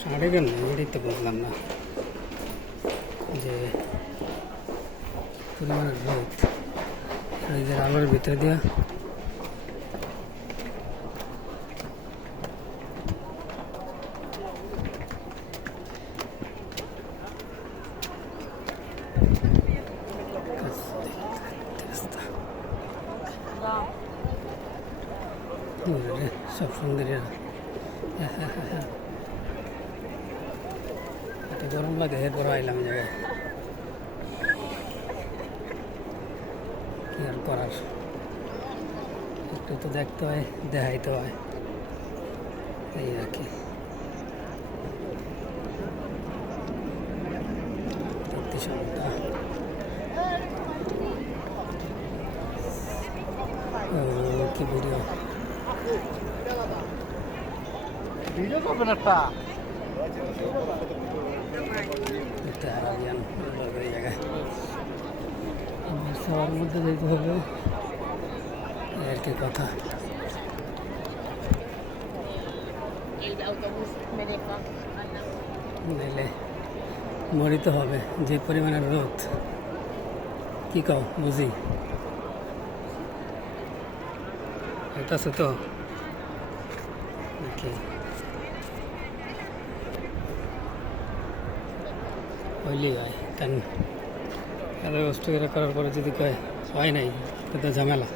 সাড়ে কেন এটাই তো বুঝলাম না যে পরিমাণের রোদ রোদের আলোর ভিতর দিয়া সব সুন্দরী এত গরম লাগে এরপর আইলাম জায়গায় কি আর করার একটু তো দেখতে হয় দেখাইতে হয় এই আর কি কি ভিডিও ভিডিও করবেন একটা আরাবিয়ান এই জায়গায় সবার মধ্যে যেতে হবে আর কি কথা নাইলে মরিতে হবে যে পরিমাণের রোদ কি কও বুঝি এটা তো নাকি হইলেই হয় কারণ এত কষ্ট করে করার পরে যদি কয় হয় নাই তো ঝামেলা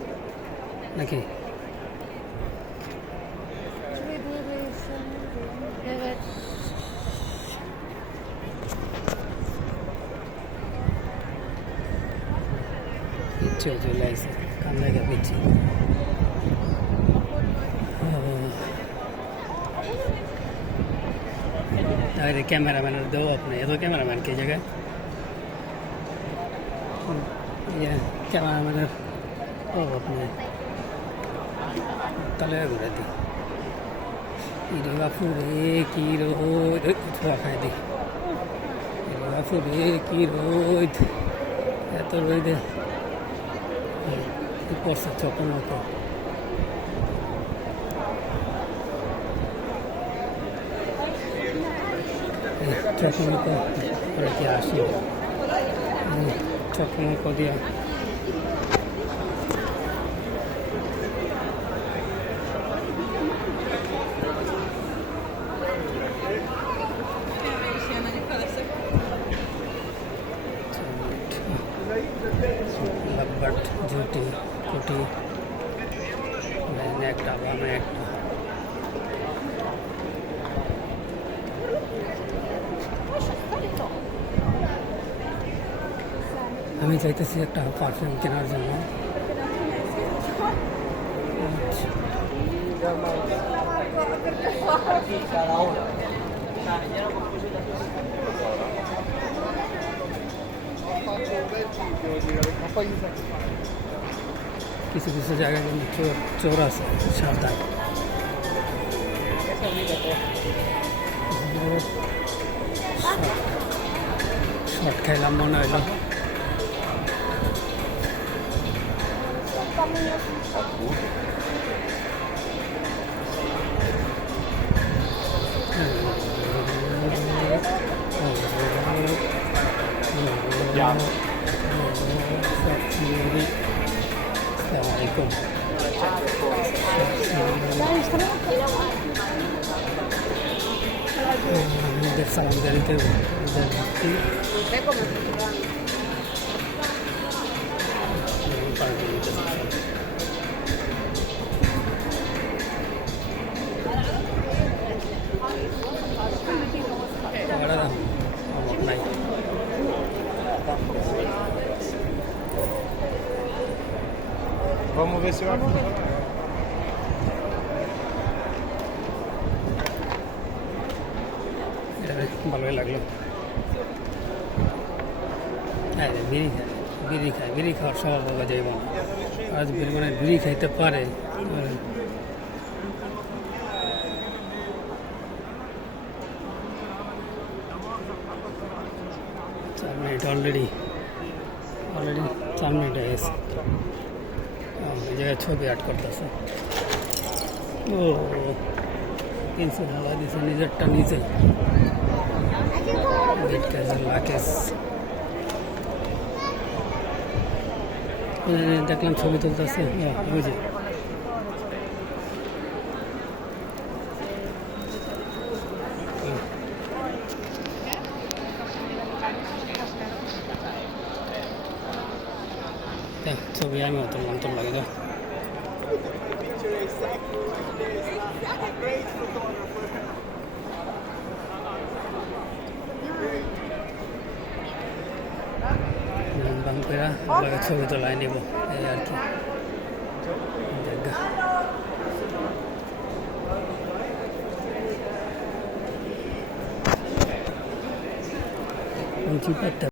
নাকি ইচ্ছে চলে আসছে কাম জায়গা দিচ্ছি अरे कैमरामैन दो अपने ये तो कैमरामैन की जगह ये कैमरामैन ओ अपने तले घुरे थी इरेगा फुरे की रोद थोड़ा खाई थी इरेगा फुरे की रोद ये तो रोद ऊपर से चौकों को চকমক রেখে আসি চকমক দিয়া लब्बट झूठी कुटी मैंने एक डाबा में एक আমি চাইতেছি একটা পারফিউম কেনার জন্য কিছু কিছু জায়গায় কিন্তু চোর আছে সাবধান শর্ট খাইলাম মনে হইল Assalamualaikum. Salam dari itu. Vamos ver se eu acho. ভালোই লাগলো হ্যাঁ বিড়ি খাওয়ার স্বভাব হয়ে যাইব আজ মানে বিড়ি খাইতে পারে 4 মিনিট অলরেডি 4 মিনিট হয়ে গেছে এই জায়গায় ছবি আট করতেছে ও 300 টাকা দিয়েছে নিজেরটা নিজে লাকেশ দেখলাম ছবি তুলতেছে ওই যে ছবি আমি তুললাম তোর লাগে ছবি তোলায় নিব এই আর কি দেখা